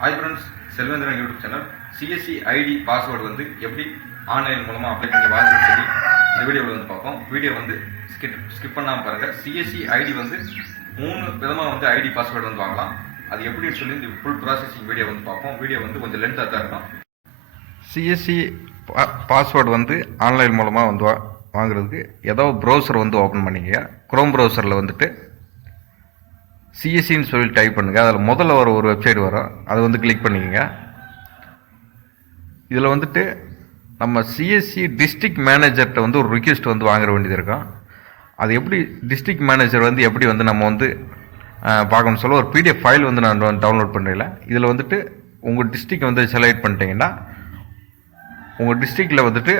Hi friends, Selvendran YouTube channel. CSC ID password வந்து எப்படி online மூலமாக அப்ளை பண்ணி வாங்குறது சொல்லி இந்த வீடியோவில் வந்து பார்ப்போம். வீடியோ வந்து ஸ்கிப் பண்ணாமல் பாருங்கள். சிஎஸ்சி ஐடி வந்து 3 விதமாக வந்து ஐடி பாஸ்வேர்டு வந்து வாங்கலாம். அது எப்படின்னு சொல்லி இந்த ஃபுல் ப்ராசஸிங் வீடியோ வந்து பார்ப்போம். வீடியோ வந்து கொஞ்சம் லென்த்தாக தான் இருக்கும். சிஎஸ்சி பாஸ்வேர்டு வந்து ஆன்லைன் மூலமாக வந்து வாங்குறதுக்கு ஏதோ ப்ரௌசர் வந்து ஓப்பன் பண்ணிக்கங்க. குரோம் ப்ரௌசரில் வந்துட்டு சிஎஸ்சின்னு சொல்லி டைப் பண்ணுங்கள். அதில் முதல்ல ஒரு வெப்சைட் வரும், அதை வந்து கிளிக் பண்ணிக்கோங்க. இதில் வந்துட்டு நம்ம சிஎஸ்சி டிஸ்ட்ரிக்ட் மேனேஜர்கிட்ட வந்து ஒரு ரிக்வெஸ்ட் வந்து வாங்க வேண்டியது இருக்கும். அது எப்படி டிஸ்ட்ரிக்ட் மேனேஜர் வந்து எப்படி வந்து நம்ம வந்து பார்க்கணும்னு சொல்ல ஒரு பிடிஎஃப் ஃபைல் வந்து நான் டவுன்லோட் பண்ணுறேன். இதில் வந்துட்டு உங்கள் டிஸ்ட்ரிக்ட் வந்து செலக்ட் பண்ணிட்டீங்கன்னா உங்கள் டிஸ்ட்ரிக்டில் வந்துட்டு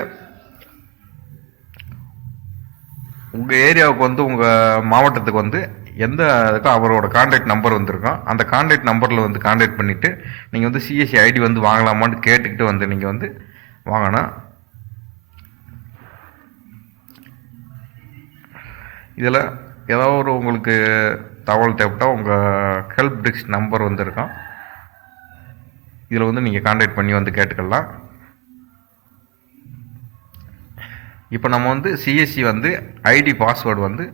உங்கள் ஏரியாவுக்கு வந்து உங்கள் மாவட்டத்துக்கு வந்து எந்த இதுக்கும் அவரோட கான்டாக்ட் நம்பர் வந்துருக்கும். அந்த கான்டாக்ட் நம்பரில் வந்து கான்டாக்ட் பண்ணிவிட்டு நீங்கள் வந்து சிஎஸ்சி ஐடி வந்து வாங்கலாமான்னு கேட்டுக்கிட்டு வந்து நீங்கள் வந்து வாங்கணும். இதில் ஏதாவது ஒரு உங்களுக்கு தகவல் தேவைப்பட்டால் உங்கள் ஹெல்ப் டெஸ்க் நம்பர் வந்துருக்கும். இதில் வந்து நீங்கள் கான்டாக்ட் பண்ணி வந்து கேட்டுக்கலாம். இப்போ நம்ம வந்து சிஎஸ்சி வந்து ஐடி பாஸ்வேர்டு வந்து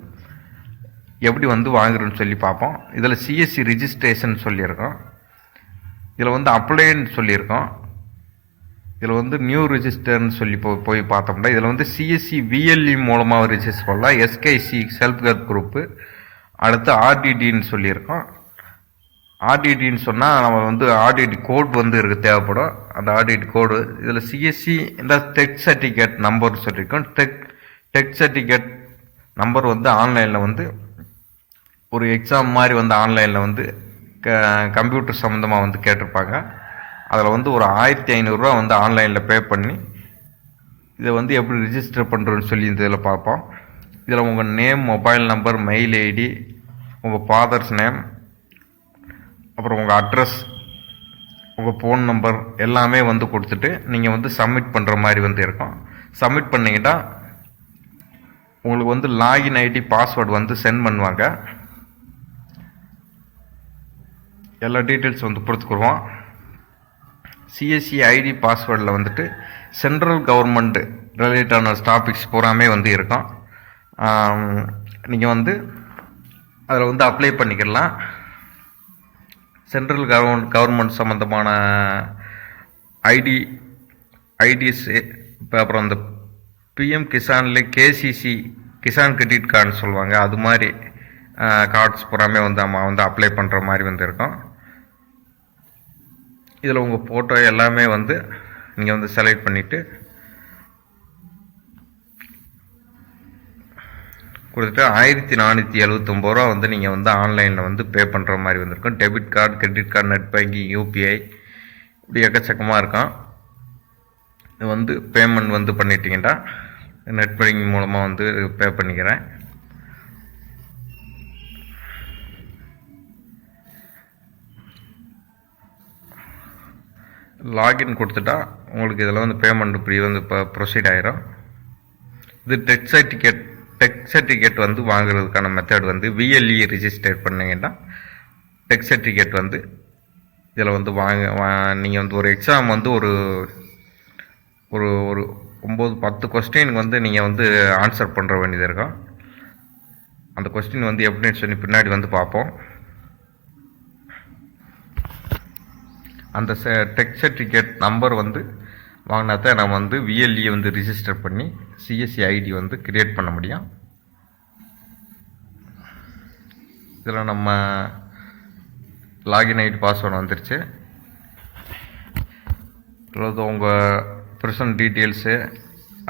எப்படி வந்து வாங்குறோன்னு சொல்லி பார்ப்போம். இதில் சிஎஸ்சி ரிஜிஸ்ட்ரேஷன் சொல்லியிருக்கோம். இதில் வந்து அப்ளைன்னு சொல்லியிருக்கோம். இதில் வந்து நியூ ரிஜிஸ்டர்னு சொல்லி போய் பார்த்தோம்னா இதில் வந்து சிஎஸ்சி விஎல்இ மூலமாக ரிஜிஸ்டர் பண்ணலாம். எஸ்கேசி செல்ஃப் ஹெல்ப் குரூப்பு, அடுத்து ஆர்டிடின்னு சொல்லியிருக்கோம். ஆர்டிடின்னு சொன்னால் நம்ம வந்து ஆர்டிடி கோட் வந்து தேவைப்படும். அந்த ஆர்டிடி கோடு இதில் சிஎஸ்சி இந்த டெக் சர்டிஃபிகேட் நம்பர்னு சொல்லியிருக்கோம். டெக் சர்டிஃபிகேட் நம்பர் வந்து ஆன்லைனில் வந்து ஒரு எக்ஸாம் மாதிரி வந்து ஆன்லைனில் வந்து கம்ப்யூட்டர் சம்மந்தமாக வந்து கேட்டிருப்பாங்க. அதில் வந்து ஒரு 1500 வந்து ஆன்லைனில் பே பண்ணி இதை வந்து எப்படி ரிஜிஸ்டர் பண்ணுறோன்னு சொல்லி இந்த இதில் பார்ப்போம். இதில் உங்கள் name, mobile number, mail ID, உங்கள் ஃபாதர்ஸ் நேம், அப்புறம் உங்கள் அட்ரஸ், உங்கள் ஃபோன் நம்பர் எல்லாமே வந்து கொடுத்துட்டு நீங்கள் வந்து சப்மிட் பண்ணுற மாதிரி வந்து இருக்கும். சப்மிட் பண்ணிக்கிட்டால் உங்களுக்கு வந்து லாகின் ஐடி பாஸ்வேர்டு வந்து சென்ட் பண்ணுவாங்க. எல்லா டீட்டெயில்ஸ் வந்து கொடுத்துக்குருவோம். சிஎஸ்சி ஐடி பாஸ்வேர்டில் வந்துட்டு சென்ட்ரல் கவர்மெண்ட் ரிலேட்டான டாபிக்ஸ் பூராமே வந்து இருக்கும். நீங்கள் வந்து அதில் வந்து அப்ளை பண்ணிக்கலாம். சென்ட்ரல் கவர்மெண்ட் சம்மந்தமான ஐடிஸு, இப்போ அப்புறம் அந்த பிஎம் கிசான்லேயே கேசிசி கிசான் கிரெடிட் கார்டுன்னு சொல்லுவாங்க, அது மாதிரி கார்ட்ஸ் பூராமே வந்து நம்ம வந்து அப்ளை பண்ணுற மாதிரி வந்து இருக்கும். இதில் உங்கள் ஃபோட்டோ எல்லாமே வந்து நீங்கள் வந்து செலக்ட் பண்ணிவிட்டு கொடுத்துட்டு 1479 வந்து நீங்கள் வந்து ஆன்லைனில் வந்து பே பண்ணுற மாதிரி வந்துருக்கும். Debit card, credit card, net banking, UPI, இப்படி எக்கச்சக்கமாக இருக்கும். இது வந்து பேமெண்ட் வந்து பண்ணிட்டீங்கன்னா நெட் பேங்கிங் மூலமாக வந்து பே பண்ணிக்கிறேன். லாகின் கொடுத்துட்டா உங்களுக்கு இதில் வந்து பேமெண்ட் இப்படி வந்து இப்போ ப்ரொசீட் ஆகிரும். இது டெக் சர்டிஃபிகேட் வந்து வாங்குறதுக்கான மெத்தட் வந்து விஎல்இ ரிஜிஸ்டர் பண்ணிங்கன்னா டெக் சர்டிஃபிகேட் வந்து இதில் வந்து நீங்கள் வந்து ஒரு எக்ஸாம் வந்து ஒரு ஒரு ஒரு 9-10 கொஸ்டின் வந்து நீங்கள் வந்து ஆன்சர் பண்ணுற வேண்டியது இருக்கும். அந்த கொஸ்டின் வந்து எப்படின்னு சொல்லி பின்னாடி வந்து பார்ப்போம். அந்த டெக் சர்டிஃபிகேட் நம்பர் வந்து வாங்கினா தான் நம்ம வந்து விஎல்இ வந்து ரிஜிஸ்டர் பண்ணி சிஎஸ்சி ஐடி வந்து கிரியேட் பண்ண முடியும். இதில் நம்ம லாகின் ஐடி பாஸ்வேர்டு வந்துருச்சு. இதில் உங்கள் பர்சனல் டீட்டெயில்ஸு,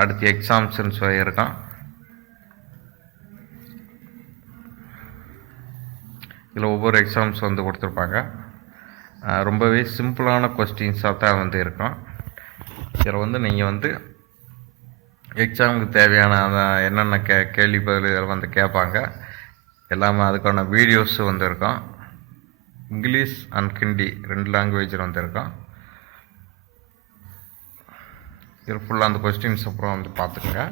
அடுத்து எக்ஸாம்ஸ்ன்னு சொல்லியிருக்கான். இதில் ஒவ்வொரு எக்ஸாம்ஸ் வந்து கொடுத்துருப்பாங்க. ரொம்பவே சிம்பிளான கொஸ்டின்ஸாக தான் வந்து இருக்கும். இதில் வந்து நீங்கள் வந்து எக்ஸாமுக்கு தேவையான என்னென்ன கேள்வி பதில் வந்து கேட்பாங்க எல்லாமே, அதுக்கான வீடியோஸ் வந்து இருக்கும். இங்கிலீஷ் அண்ட் ஹிந்தி 2 லாங்குவேஜில் வந்து இருக்கும். இது ஃபுல்லாக அந்த கொஸ்டின்ஸ் அப்புறம் வந்து பார்த்துக்குங்க.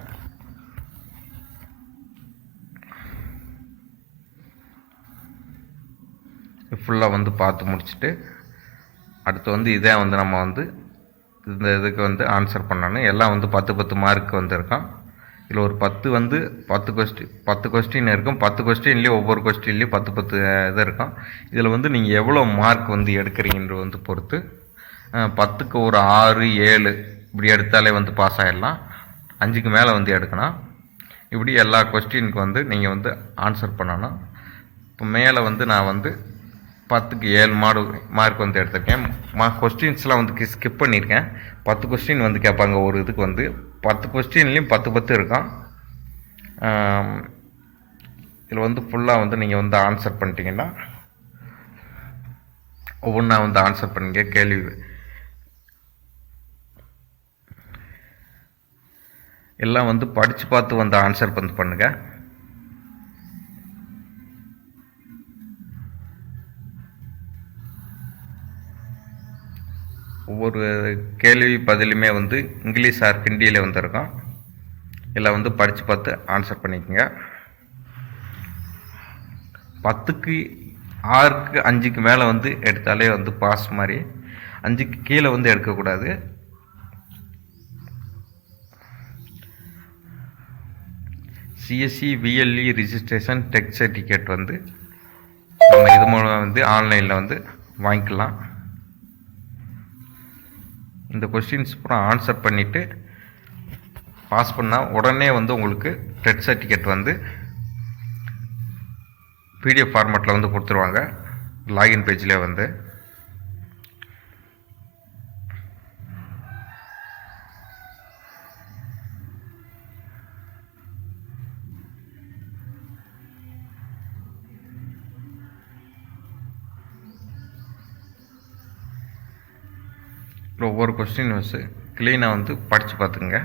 ஃபுல்லாக வந்து பார்த்து முடிச்சுட்டு அடுத்து வந்து இதே வந்து நம்ம வந்து இந்த இதுக்கு வந்து ஆன்சர் பண்ணணும். எல்லாம் வந்து 10 மார்க் வந்திருக்கும். இதில் ஒரு 10 கொஸ்டின் இருக்கும். 10 கொஸ்டின்லேயும் ஒவ்வொரு கொஸ்டின்லேயும் 10 இது இருக்கும். இதில் வந்து நீங்கள் எவ்வளோ மார்க் வந்து எடுக்கிறீங்கன்றது வந்து பொறுத்து 10க்கு ஒரு 6, 7 இப்படி எடுத்தாலே வந்து பாஸ் ஆகிடலாம். 5க்கு மேலே வந்து எடுக்கணும். இப்படி எல்லா கொஸ்டினுக்கு வந்து நீங்கள் வந்து ஆன்சர் பண்ணணும். இப்போ மேலே வந்து நான் வந்து 10க்கு 7 மார்க் வந்து எடுத்திருக்கேன். கொஸ்டின்ஸ்லாம் வந்து ஸ்கிப் பண்ணியிருக்கேன். 10 கொஸ்டின் வந்து கேட்பாங்க. ஒரு இதுக்கு வந்து 10 கொஸ்டின்லேயும் 10 இருக்கும். இதில் வந்து ஃபுல்லாக வந்து நீங்கள் வந்து ஆன்சர் பண்ணிட்டீங்கன்னா ஒவ்வொன்றா வந்து ஆன்சர் பண்ணுங்க. கேள்வி எல்லாம் வந்து படித்து பார்த்து வந்து ஆன்சர் வந்து பண்ணுங்கள். ஒவ்வொரு கேள்வி பதிலுமே வந்து இங்கிலீஷ் ஆர் ஹிந்தியில் வந்துருக்கும். எல்லாம் வந்து படித்து பார்த்து ஆன்சர் பண்ணிக்கோங்க. 10க்கு 6க்கு 5க்கு மேலே வந்து எடுத்தாலே வந்து பாஸ் மாதிரி. 5க்கு கீழே வந்து எடுக்கக்கூடாது. CSC VLE registration TEC certificate வந்து நம்ம இது மூலம் வந்து ஆன்லைனில் வந்து வாங்கிக்கலாம். இந்த கொஸ்டின்ஸ் பூரா ஆன்சர் பண்ணிவிட்டு பாஸ் பண்ணால் உடனே வந்து உங்களுக்கு டெட் சர்டிஃபிகேட் வந்து பிடிஎஃப் ஃபார்மேட்டில் வந்து கொடுத்துருவாங்க. லாகின் பேஜ்லேயே வந்து ஒவ்வொரு கொஸ்டின் வந்து க்ளீனாக வந்து படித்து பார்த்துங்க.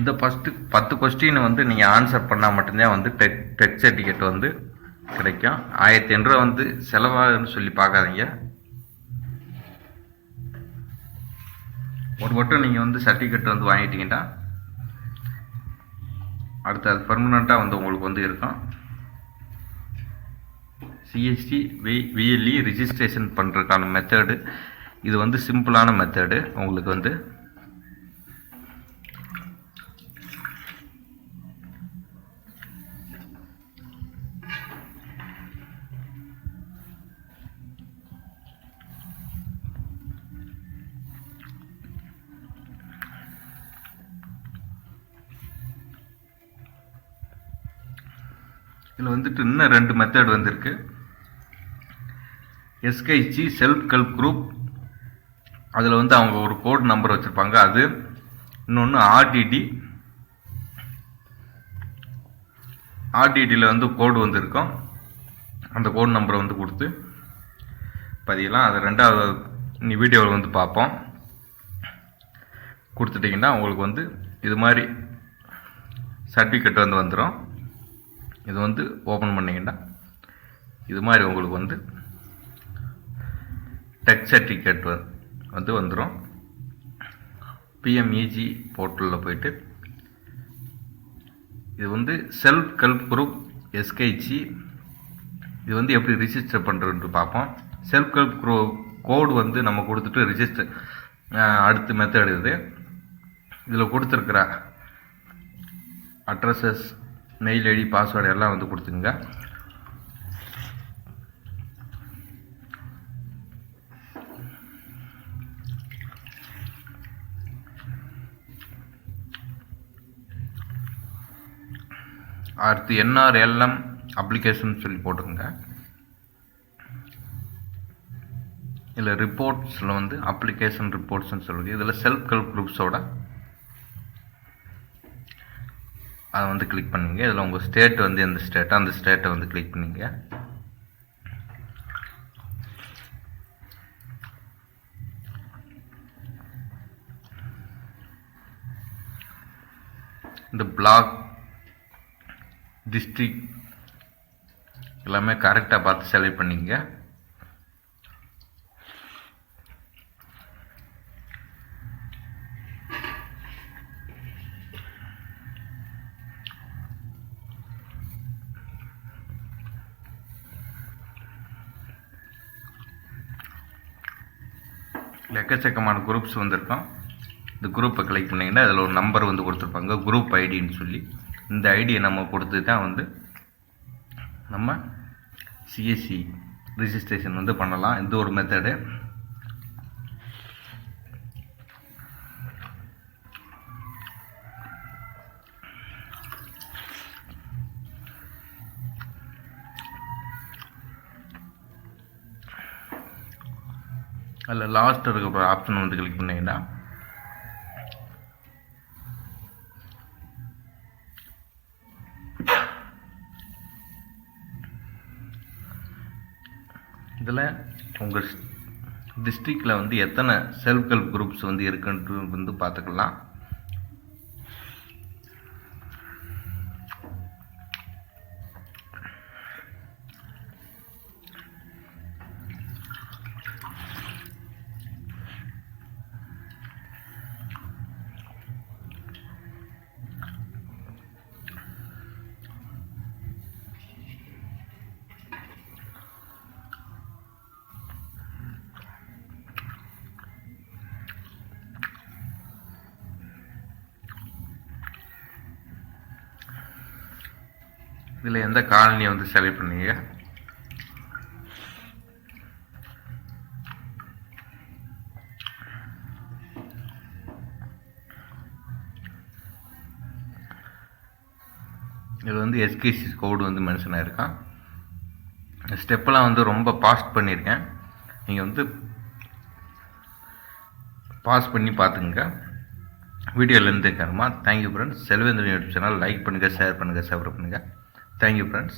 இந்த ஃபஸ்ட்டு 10 கொஸ்டின் வந்து நீங்கள் ஆன்சர் பண்ணால் மட்டும்தான் வந்து டெக் சர்டிஃபிகேட் வந்து கிடைக்கும். 1500 ரூபா வந்து செலவாகுன்னு சொல்லி பார்க்காதீங்க. ஒரு மட்டும் நீங்கள் வந்து சர்டிஃபிகேட் வந்து வாங்கிட்டீங்கன்னா அடுத்து அது பெர்மனண்ட்டாக வந்து உங்களுக்கு வந்து இருக்கும். சிஎஸ்சி விஎல்இ ரிஜிஸ்ட்ரேஷன் பண்ணுறதுக்கான மெத்தடு இது வந்து சிம்பிளான மெத்தடு. உங்களுக்கு வந்து இதில் வந்துட்டு இன்னும் 2 மெத்தட் வந்துருக்கு. எஸ்கைச்சி செல்ஃப் ஹெல்ப் குரூப், அதில் வந்து அவங்க ஒரு கோட் நம்பர் வச்சுருப்பாங்க. அது இன்னொன்று ஆர்டிடியில் வந்து கோடு வந்துருக்கும். அந்த கோட் நம்பரை வந்து கொடுத்து பதியலாம். அது 2வது வீடியோவில் வந்து பார்ப்போம். கொடுத்துட்டிங்கன்னா உங்களுக்கு வந்து இது மாதிரி சர்டிஃபிகேட் வந்து வந்துடும். இது வந்து ஓப்பன் பண்ணிங்கன்னா இது மாதிரி உங்களுக்கு வந்து டெக் சர்டிஃபிகேட் வந்து வந்துடும். பிஎம்இஜி போர்ட்டலில் போயிட்டு இது வந்து செல்ஃப் ஹெல்ப் குரூப் எஸ்கைச்சி இது வந்து எப்படி ரிஜிஸ்டர் பண்ணுறதுன்ட்டு பார்ப்போம். செல்ஃப் ஹெல்ப் குரூப் கோடு வந்து நம்ம கொடுத்துட்டு ரிஜிஸ்டர் அடுத்த மெத்தட் இது. இதில் கொடுத்துருக்குற அட்ரஸஸ், மெயில் ஐடி, பாஸ்வேர்டு எல்லாம் வந்து கொடுத்துங்க. அடுத்து என்ஆர்எல்எம் அப்ளிகேஷன் சொல்லி போட்டுக்கோங்க. இதில் ரிப்போர்ட்ஸில் வந்து அப்ளிகேஷன் ரிப்போர்ட்ஸ்ன்னு சொல்லுது. இதில் செல்ஃப் ஹெல்ப் குரூப்ஸோட அதை வந்து கிளிக் பண்ணுங்க. இதில் உங்கள் ஸ்டேட் வந்து எந்த ஸ்டேட்டோ அந்த ஸ்டேட்டை வந்து கிளிக் பண்ணிங்க. இந்த பிளாக் டிஸ்ட்ரிக்ட் எல்லாமே கரெக்டாக பார்த்து செலக்ட் பண்ணிக்கங்க. எக்கச்சக்கமான குரூப்ஸ் வந்திருக்கோம். இந்த குரூப்பை கிளிக் பண்ணிங்கன்னா அதில் ஒரு நம்பர் வந்து கொடுத்துருப்பாங்க, குரூப் ஐடின்னு சொல்லி. இந்த ஐடியை நம்ம கொடுத்து தான் வந்து நம்ம சிஎஸ்சி ரிஜிஸ்ட்ரேஷன் வந்து பண்ணலாம். இது ஒரு மெத்தடு. அதில் லாஸ்ட் இருக்கிற ஆப்ஷன் வந்து கிளிக் பண்ணிங்கன்னா இதில் உங்கள் டிஸ்ட்ரிக்டில் வந்து எத்தனை செல்ஃப் ஹெல்ப் குரூப்ஸ் வந்து இருக்குன்ட்டு வந்து பார்த்துக்கலாம். இதில் எந்த காலனியை வந்து செலக்ட் பண்ணீங்க. இது வந்து எஸ்கேசி கோடு வந்து மென்ஷன் ஆகிருக்கான். ஸ்டெப்பெல்லாம் வந்து ரொம்ப பாஸ்ட் பண்ணியிருக்கேன். நீங்கள் வந்து பாஸ் பண்ணி பார்த்துங்க. வீடியோலேருந்து காரணமா. Thank you friends. Selvendran YouTube channel like பண்ணுங்கள், ஷேர் பண்ணுங்கள், சப்ஸ்கிரைப் பண்ணுங்கள். Thank you friends.